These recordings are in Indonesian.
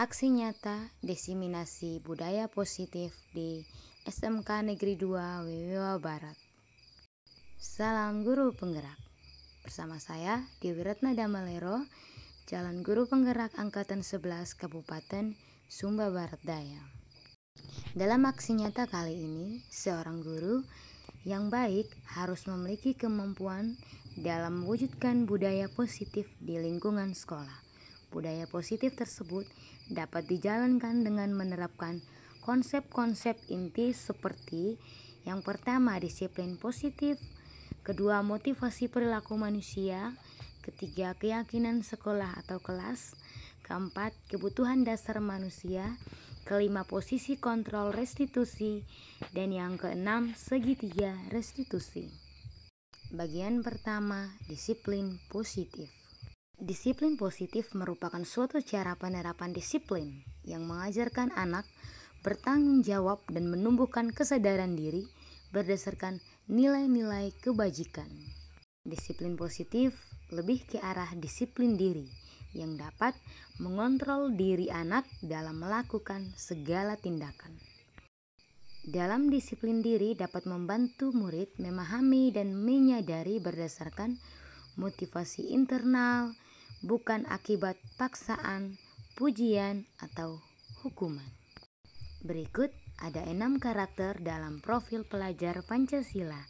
Aksi nyata diseminasi budaya positif di SMK Negeri 2 Wibawa Barat. Salam Guru Penggerak. Bersama saya Dewi Retna Damalero, Calon Guru Penggerak Angkatan 11 Kabupaten Sumba Barat Daya. Dalam aksi nyata kali ini, seorang guru yang baik harus memiliki kemampuan dalam mewujudkan budaya positif di lingkungan sekolah. Budaya positif tersebut dapat dijalankan dengan menerapkan konsep-konsep inti seperti yang pertama, disiplin positif, kedua, motivasi perilaku manusia, ketiga, keyakinan sekolah atau kelas, keempat, kebutuhan dasar manusia, kelima, posisi kontrol restitusi, dan yang keenam, segitiga restitusi. Bagian pertama, disiplin positif. Disiplin positif merupakan suatu cara penerapan disiplin yang mengajarkan anak bertanggung jawab dan menumbuhkan kesadaran diri berdasarkan nilai-nilai kebajikan. Disiplin positif lebih ke arah disiplin diri yang dapat mengontrol diri anak dalam melakukan segala tindakan. Dalam disiplin diri dapat membantu murid memahami dan menyadari berdasarkan motivasi internal, bukan akibat paksaan, pujian, atau hukuman. Berikut ada 6 karakter dalam profil pelajar Pancasila.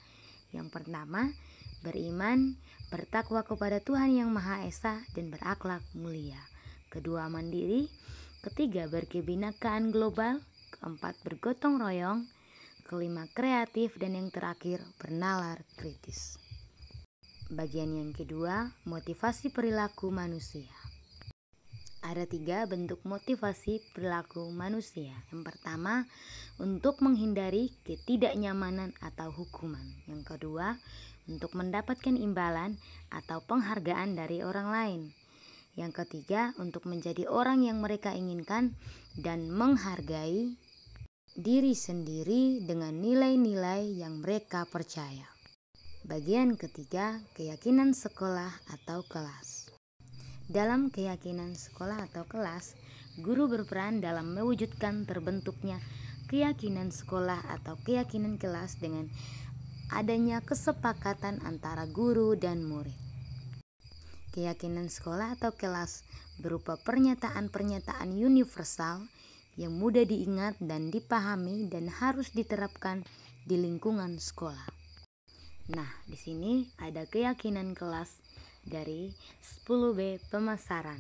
Yang pertama, beriman, bertakwa kepada Tuhan Yang Maha Esa dan berakhlak mulia. Kedua, mandiri. Ketiga, berkebinekaan global. Keempat, bergotong royong. Kelima, kreatif. Dan yang terakhir, bernalar kritis. Bagian yang kedua, motivasi perilaku manusia. Ada 3 bentuk motivasi perilaku manusia. Yang pertama, untuk menghindari ketidaknyamanan atau hukuman. Yang kedua, untuk mendapatkan imbalan atau penghargaan dari orang lain. Yang ketiga, untuk menjadi orang yang mereka inginkan dan menghargai diri sendiri dengan nilai-nilai yang mereka percaya. Bagian ketiga, keyakinan sekolah atau kelas. Dalam keyakinan sekolah atau kelas, guru berperan dalam mewujudkan terbentuknya keyakinan sekolah atau keyakinan kelas dengan adanya kesepakatan antara guru dan murid. Keyakinan sekolah atau kelas berupa pernyataan-pernyataan universal yang mudah diingat dan dipahami dan harus diterapkan di lingkungan sekolah. Nah, di sini ada keyakinan kelas dari 10B pemasaran.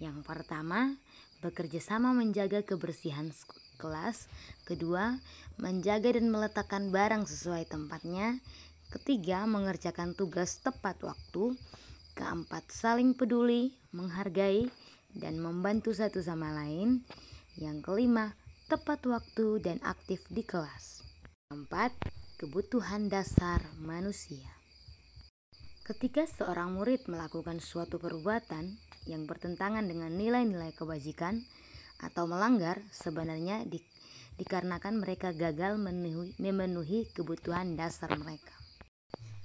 Yang pertama, bekerja sama menjaga kebersihan kelas. Kedua, menjaga dan meletakkan barang sesuai tempatnya. Ketiga, mengerjakan tugas tepat waktu. Keempat, saling peduli, menghargai, dan membantu satu sama lain. Yang kelima, tepat waktu dan aktif di kelas. Keempat, kebutuhan dasar manusia. Ketika seorang murid melakukan suatu perbuatan yang bertentangan dengan nilai-nilai kebajikan atau melanggar, sebenarnya dikarenakan mereka gagal memenuhi kebutuhan dasar mereka.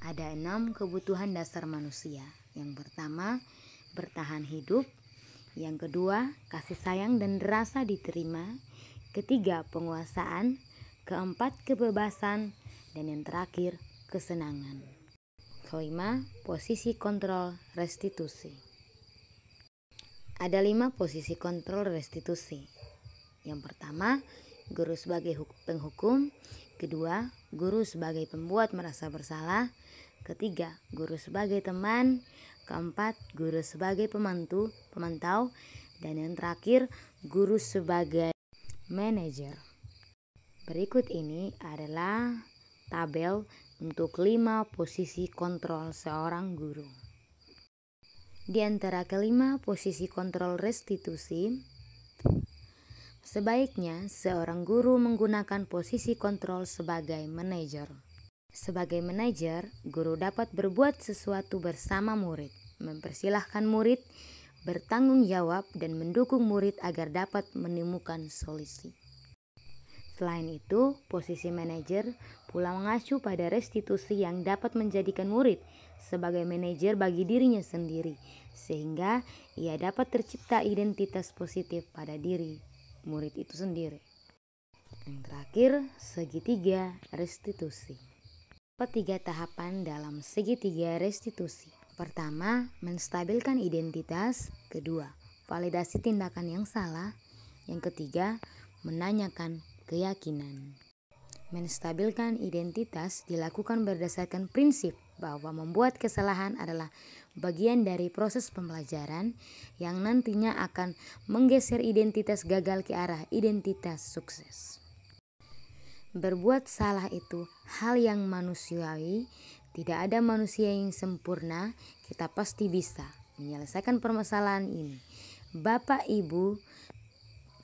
Ada 6 kebutuhan dasar manusia. Yang pertama, bertahan hidup. Yang kedua, kasih sayang dan rasa diterima. Ketiga, penguasaan. Keempat, kebebasan. Dan yang terakhir, kesenangan. Kelima, posisi kontrol restitusi. Ada 5 posisi kontrol restitusi. Yang pertama, guru sebagai penghukum. Kedua, guru sebagai pembuat merasa bersalah. Ketiga, guru sebagai teman. Keempat, guru sebagai pemantau. Dan yang terakhir, guru sebagai manajer. Berikut ini adalah tabel untuk 5 posisi kontrol seorang guru. Di antara kelima posisi kontrol restitusi, sebaiknya seorang guru menggunakan posisi kontrol sebagai manajer. Sebagai manajer, guru dapat berbuat sesuatu bersama murid, mempersilahkan murid, bertanggung jawab, dan mendukung murid agar dapat menemukan solusi. Selain itu, posisi manajer pula mengacu pada restitusi yang dapat menjadikan murid sebagai manajer bagi dirinya sendiri, sehingga ia dapat tercipta identitas positif pada diri murid itu sendiri. Yang terakhir, segitiga restitusi. Tiga tahapan dalam segitiga restitusi. Pertama, menstabilkan identitas. Kedua, validasi tindakan yang salah. Yang ketiga, menanyakan keyakinan. Menstabilkan identitas dilakukan berdasarkan prinsip bahwa membuat kesalahan adalah bagian dari proses pembelajaran yang nantinya akan menggeser identitas gagal ke arah identitas sukses. Berbuat salah itu hal yang manusiawi, tidak ada manusia yang sempurna, kita pasti bisa menyelesaikan permasalahan ini. Bapak, Ibu,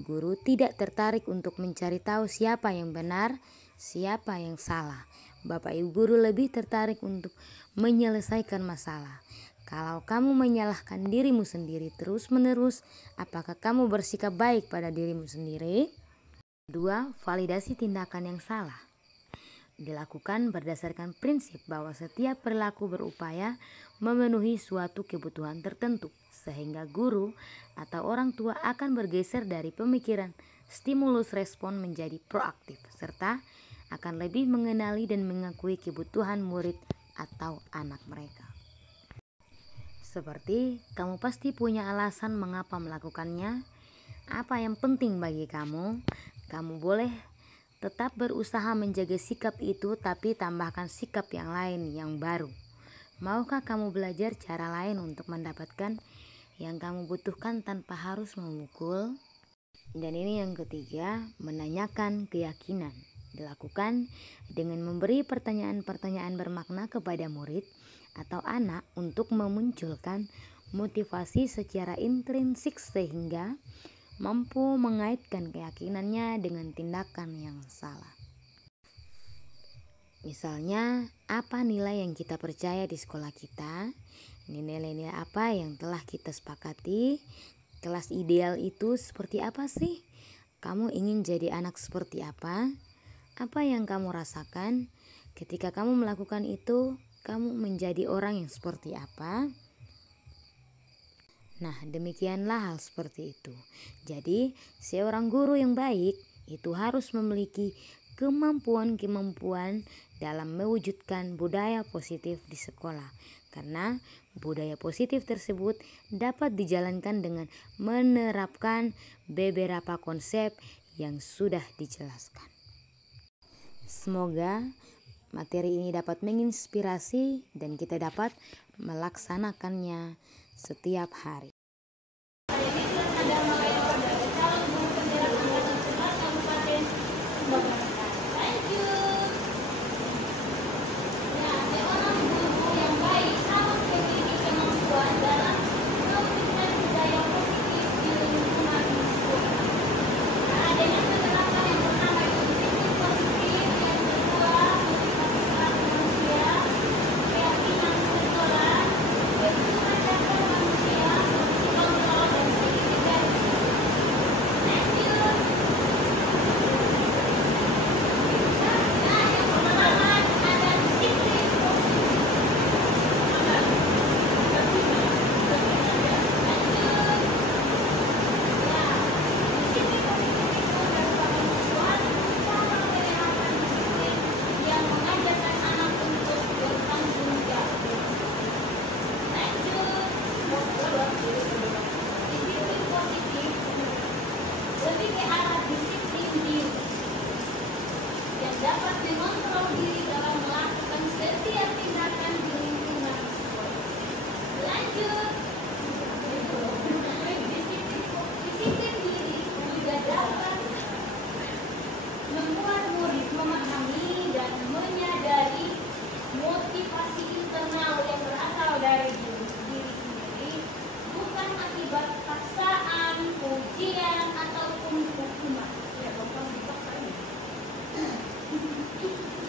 guru tidak tertarik untuk mencari tahu siapa yang benar, siapa yang salah. Bapak Ibu guru lebih tertarik untuk menyelesaikan masalah. Kalau kamu menyalahkan dirimu sendiri terus-menerus, apakah kamu bersikap baik pada dirimu sendiri? Kedua, validasi tindakan yang salah. Dilakukan berdasarkan prinsip bahwa setiap perilaku berupaya memenuhi suatu kebutuhan tertentu, sehingga guru atau orang tua akan bergeser dari pemikiran stimulus respon menjadi proaktif, serta akan lebih mengenali dan mengakui kebutuhan murid atau anak mereka. Seperti kamu pasti punya alasan mengapa melakukannya, apa yang penting bagi kamu boleh tetap berusaha menjaga sikap itu, tapi tambahkan sikap yang lain yang baru. Maukah kamu belajar cara lain untuk mendapatkan yang kamu butuhkan tanpa harus memukul? Dan ini yang ketiga, menanyakan keyakinan. Dilakukan dengan memberi pertanyaan-pertanyaan bermakna kepada murid atau anak untuk memunculkan motivasi secara intrinsik sehingga mampu mengaitkan keyakinannya dengan tindakan yang salah. Misalnya, apa nilai yang kita percaya di sekolah kita? Nilai-nilai apa yang telah kita sepakati? Kelas ideal itu seperti apa sih? Kamu ingin jadi anak seperti apa? Apa yang kamu rasakan? Ketika kamu melakukan itu, kamu menjadi orang yang seperti apa? Nah, demikianlah hal seperti itu. Jadi, seorang guru yang baik itu harus memiliki kemampuan-kemampuan dalam mewujudkan budaya positif di sekolah. Karena budaya positif tersebut dapat dijalankan dengan menerapkan beberapa konsep yang sudah dijelaskan. Semoga materi ini dapat menginspirasi dan kita dapat melaksanakannya setiap hari.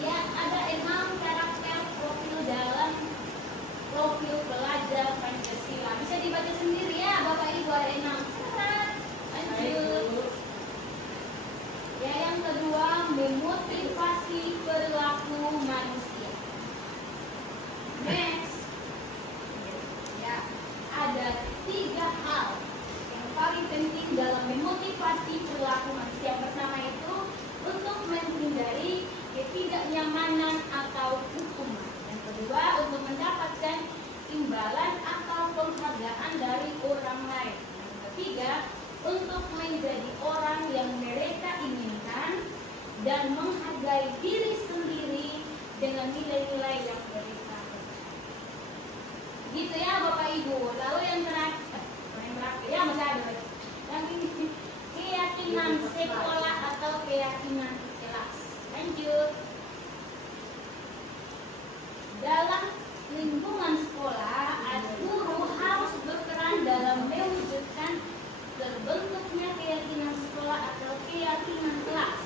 Ya, ada dalam memotivasi perilaku manusia. Yang pertama itu untuk menghindari ketidaknyamanan atau hukuman. Yang kedua untuk mendapatkan imbalan atau penghargaan dari orang lain. Yang ketiga untuk menjadi orang yang mereka inginkan dan menghargai diri sendiri dengan nilai-nilai yang mereka miliki. Gitu ya Bapak Ibu. Lalu yang terakhir ya masih ada lagi. Yang ini keyakinan sekolah atau keyakinan kelas. Lanjut. Dalam lingkungan sekolah, guru harus berperan dalam mewujudkan terbentuknya keyakinan sekolah atau keyakinan kelas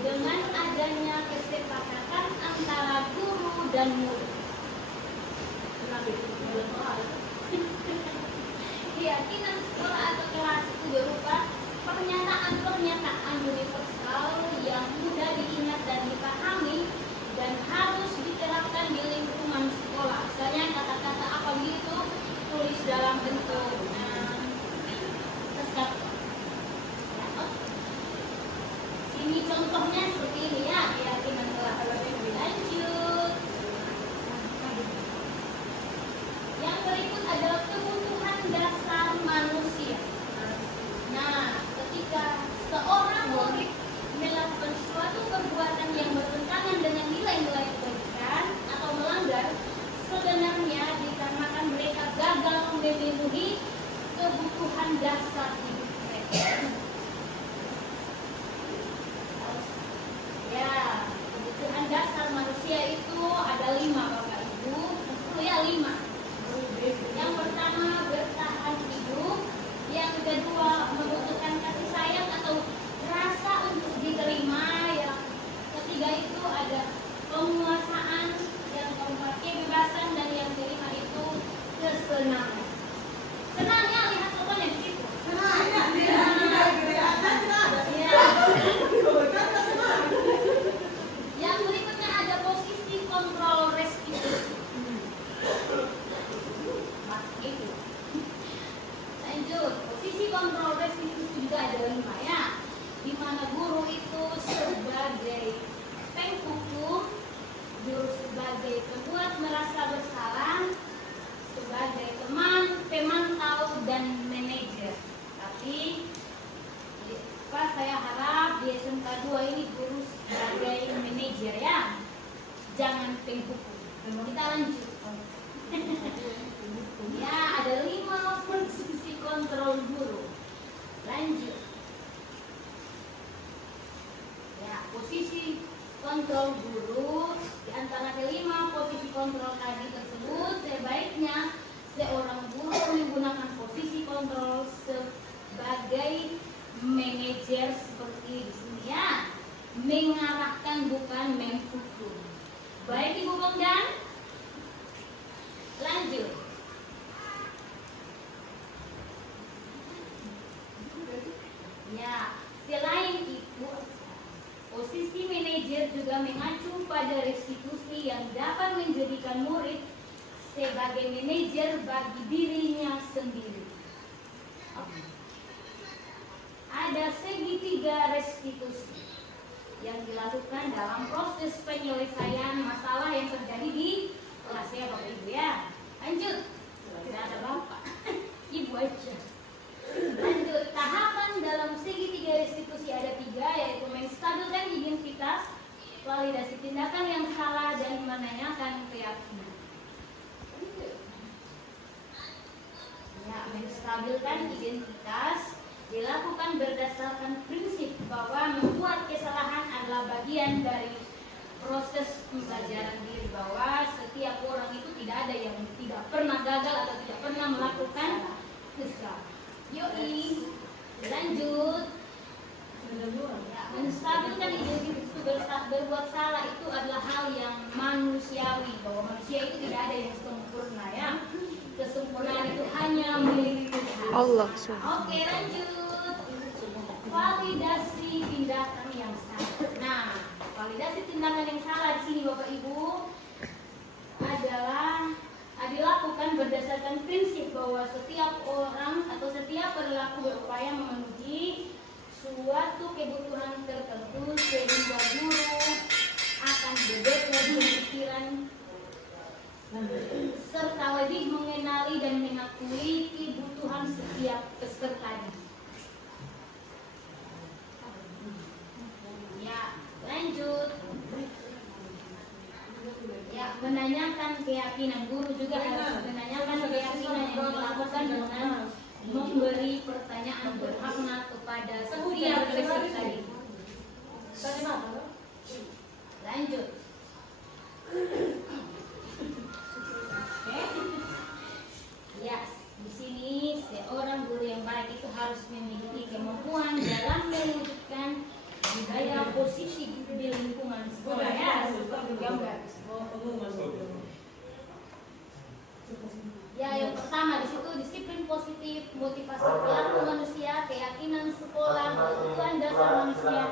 dengan adanya kesepakatan antara guru dan murid. Keyakinan sekolah atau kelas itu berupa pernyataan-pernyataan universal yang mudah diingat dan dipahami dan harus diterapkan di lingkungan sekolah. Misalnya kata-kata apa gitu tulis dalam bentuk ini contohnya seperti ini ya, keyakinan kelas. Lanjut. Yang berikut adalah kebutuhan dasar manusia. Nah, ketika seorang murid melakukan suatu perbuatan yang bertentangan dengan nilai-nilai kebaikan atau melanggar, sebenarnya dikarenakan mereka gagal memenuhi kebutuhan dasar hidup mereka. Ya, kebutuhan dasar manusia itu ada 5 Bapak Ibu. Ya 5. Yang pertama bertahan hidup, yang kedua membutuhkan kasih sayang atau rasa untuk diterima, yang ketiga itu ada penguasaan, yang keempat kebebasan, dan yang kelima itu kesenangan. Senangnya lihat fotonya di situ. Senang. Yang berikutnya ada posisi kontrol restitusi. Lanjut, posisi kontrol restitusi juga ada 5 ya, di mana guru itu sebagai penghukum, guru sebagai pembuat merasa bersalah, sebagai teman, pemantau, dan manajer. Tapi saya harap di SMK 2 ini guru sebagai manajer ya, jangan penghukum. Kita lanjut. Ya, ada 5 posisi kontrol guru. Lanjut. Ya, posisi kontrol guru di antara kelima posisi kontrol tadi tersebut, sebaiknya seorang guru menggunakan posisi kontrol sebagai manajer seperti di sini ya, mengarahkan bukan menghukum. Baik Ibu Bongdan. Lanjut. Ya, selain itu posisi manajer juga mengacu pada restitusi yang dapat menjadikan murid sebagai manajer bagi dirinya sendiri. Ada segitiga restitusi yang dilakukan dalam proses penyelesaian masalah yang terjadi di kelasnya Bapak Ibu ya. Lanjut. Tidak ada Bapak. Ibu aja. Lanjut. Tahapan dalam segitiga restitusi ada 3, yaitu menstabilkan identitas, validasi tindakan yang salah, dan menanyakan keyakinan. Ya, menstabilkan identitas dilakukan berdasarkan prinsip bahwa membuat kesalahan adalah bagian dari proses pembelajaran diri, bahwa setiap orang itu tidak ada yang tidak pernah gagal atau tidak pernah melakukan kesalahan. Yoi, lanjut. Ya, menstabilkan identitas itu berbuat salah itu adalah hal yang manusiawi, bahwa manusia itu tidak ada yang sempurna ya. Kesempurnaan itu hanya milik Tuhan. Allah. Oke, lanjut. Validasi tindakan yang salah. Nah, validasi tindakan yang salah di sini Bapak Ibu adalah dilakukan berdasarkan prinsip bahwa setiap orang atau setiap perilaku berupaya memenuhi serta lebih mengenali dan mengakui kebutuhan setiap pesertanya. Ya, lanjut. Ya, menanyakan keyakinan. Guru juga harus menanyakan keyakinan yang dilakukan dengan memberi pertanyaan bermakna kepada setiap peserta ini. Lanjut. Ya, di sini seorang guru yang baik itu harus memiliki kemampuan dalam mewujudkan budaya positif di lingkungan sekolah. Ya, yang pertama di situ disiplin positif, motivasi perilaku manusia, keyakinan sekolah, kebutuhan dasar manusia,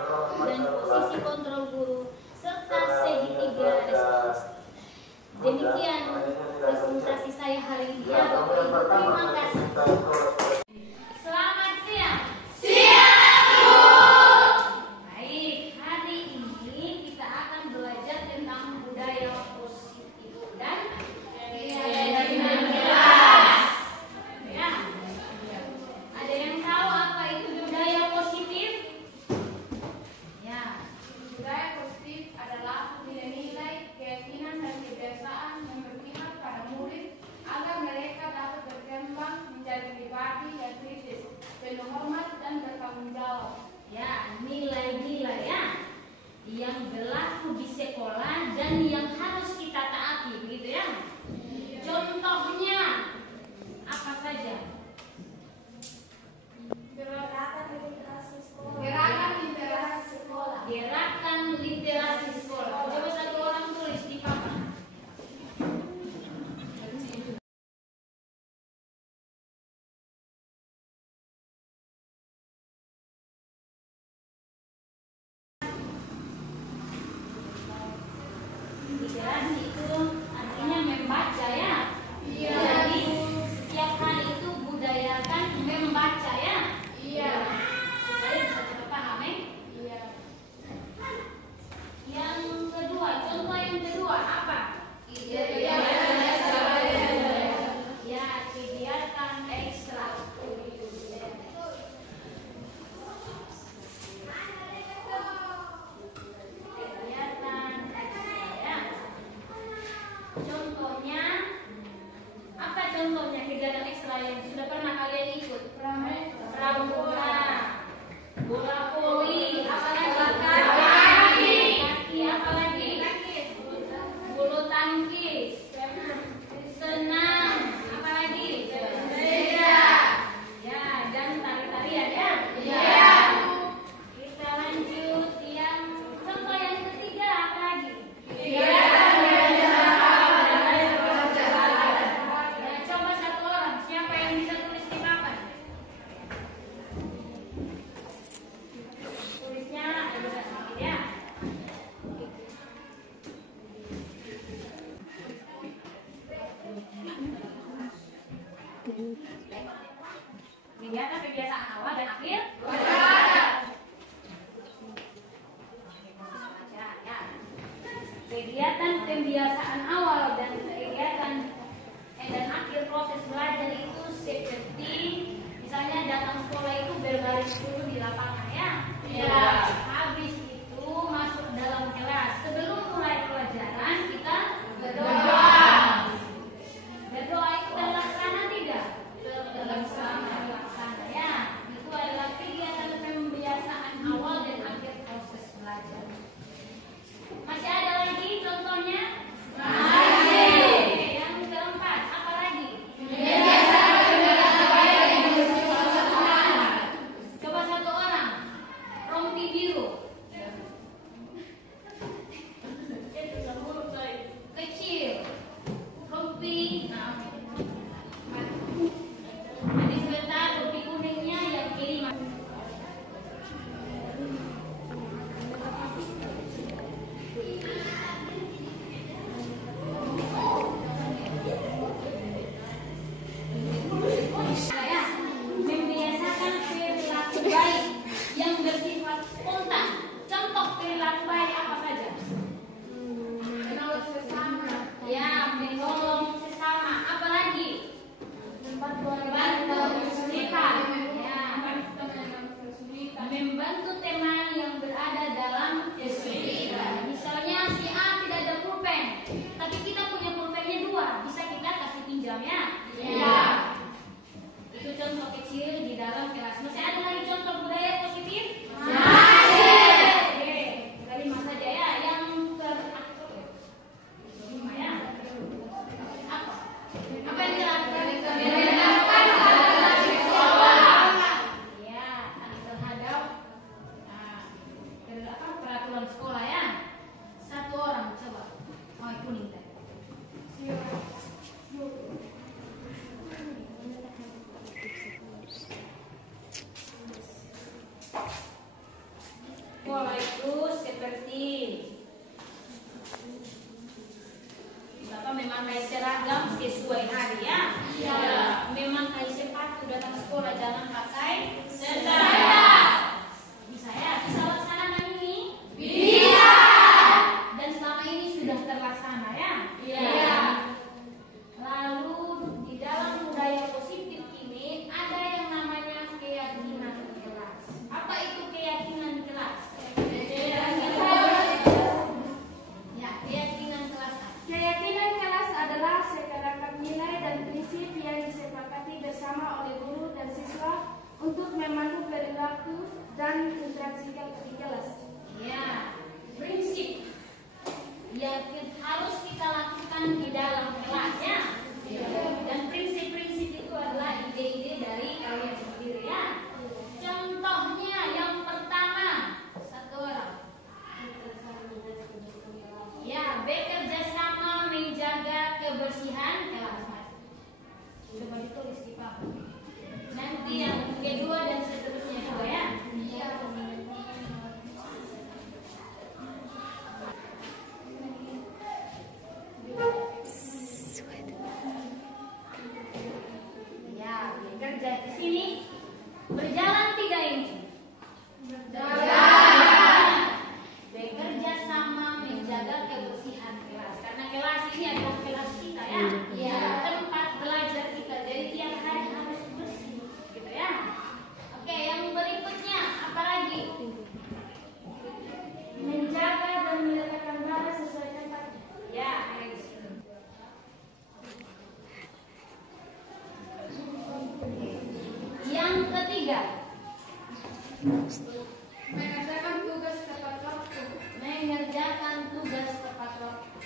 dan posisi kontrol guru, serta segitiga resources. Demikian presentasi saya hari ini. Ya, Bapak Ibu, terima kasih. Selamat siang. Siang, Bu. Baik, hari ini kita akan belajar tentang budaya positif dan keyakinan kelas. Ya, ada yang tahu apa itu budaya positif? Ya, Budaya positif adalah nilai-nilai, keyakinan, dan kebiasaan yang berpihak pada murid agar mereka dapat berkembang menjadi pribadi yang kritis, penuh hormat, dan bertanggung jawab. ya, nilai-nilai ya yang berlaku di sekolah dan yang harus kita taati, begitu ya. Contohnya apa saja? Gerakan literasi sekolah. Gerakan literasi sekolah. Gerakan literasi sekolah. Coba satu orang tulis di papan. Literasi itu artinya membaca ya. Iya. Jadi setiap hari itu budayakan membaca ya. Iya. Supaya bisa cepat paham ya. Iya. Yang kedua, contoh yang kedua apa? Iya. Ya, kegiatan ekstra. Kegiatan ekstra ya. Contohnya apa? Contohnya kegiatan ekstra yang sudah pernah kalian ikut? Pramuka, bola voli, apalagi? Apalagi? Bulu tangkis, senam, apalagi? Ya, dan tari-tarian ya. Kita lanjut yang contoh yang ketiga, apa lagi? Ya, coba satu orang, siapa yang bisa tulis di papan? Tulisnya ada bisa sedikit ya. Kegiatan kebiasaan awal dan akhir. Ya. Kegiatan pembiasaan awal dan kegiatan dan akhir proses belajar itu seperti misalnya datang sekolah itu berbaris dulu di lapangan ya. Iya. Habis itu masuk dalam kelas. Sebelum mulai pelajaran kita berdoa. Berdoa itu terlaksana tidak? Terlaksana ya. Itu adalah kegiatan pembiasaan awal dan akhir proses belajar. Masih ada lagi contohnya? Masih. Yang keempat, apa lagi? Coba satu memakai seragam sesuai hari ya. Iya. Memakai sepatu datang sekolah, jangan pakai sendal. Bisa ya? Bisa laksanakan ini? Bisa. Dan selama ini sudah terlaksana ya? Iya. Lalu di dalam budaya positif ini ada yang namanya keyakinan kelas. Apa itu keyakinan kelas? Keyakinan kelas adalah seperangkat nilai dan prinsip yang disepakati bersama oleh guru dan siswa untuk memandu perilaku dan interaksi di kelas. Ya, prinsip yang harus kita lakukan di dalam kelas ya. Dan prinsip-prinsip itu adalah ide-ide dari kalian sendiri ya. Contohnya yang pertama, satu orang. Ya, bekerja sama menjaga kebersihan kelas. Coba ditulis di papan. Nanti yang kedua dan seterusnya juga ya. Ya, bekerja di sini berjalan 3 inci. Bekerja sama menjaga kebersihan kelas. Karena kelas ini adalah kelas kita ya. Ya. Tempat belajar kita. Jadi tiap hari harus bersih, gitu ya. Oke, yang berikutnya apa lagi? Menjaga dan meletakkan barang sesuai tempatnya. Ya, ada di sini. Yang ketiga, Mengerjakan tugas tepat waktu. mengerjakan tugas tepat waktu.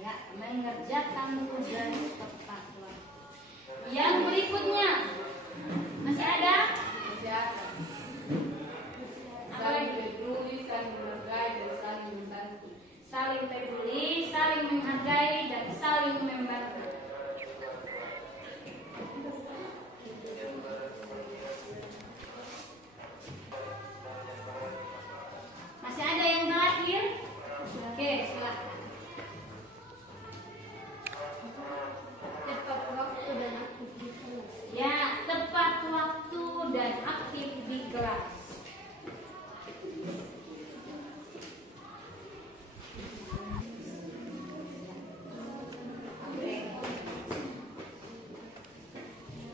Ya, mengerjakan tugas tepat waktu. Yang berikutnya, masih ada? Apa lagi? Saling peduli, saling menghargai, dan saling membantu. Masih ada yang terakhir? Oke, silakan. Tepat waktu dan aktif di kelas. Ya, tepat waktu dan aktif di kelas.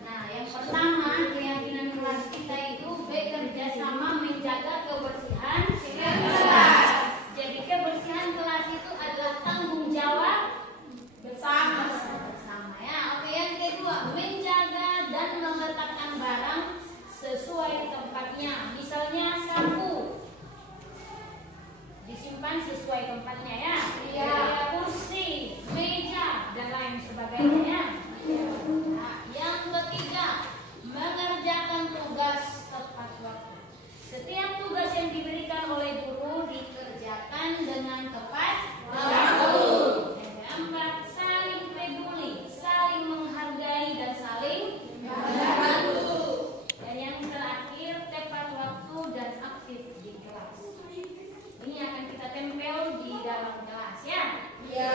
Nah, yang pertama, keyakinan kelas kita itu bekerja sama menjaga kebersihan kelas. Jadi kebersihan kelas itu adalah tanggung jawab bersama ya. Oke, yang kedua, menjaga dan meletakkan barang sesuai tempatnya. Misalnya sapu disimpan sesuai tempatnya ya. Iya. Kursi, meja, dan lain sebagainya. Nah, yang ketiga, mengerjakan tugas tepat waktu. Setiap tugas yang diberikan oleh guru dikerjakan dengan tepat waktu. Yang keempat, saling peduli, saling menghargai, dan saling membantu. Dan yang terakhir, tepat waktu dan aktif di kelas. Ini akan kita tempel di dalam kelas ya. Iya.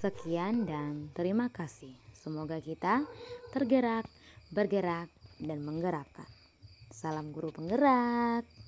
Sekian dan terima kasih. Semoga kita tergerak, bergerak, dan menggerakkan. Salam guru penggerak.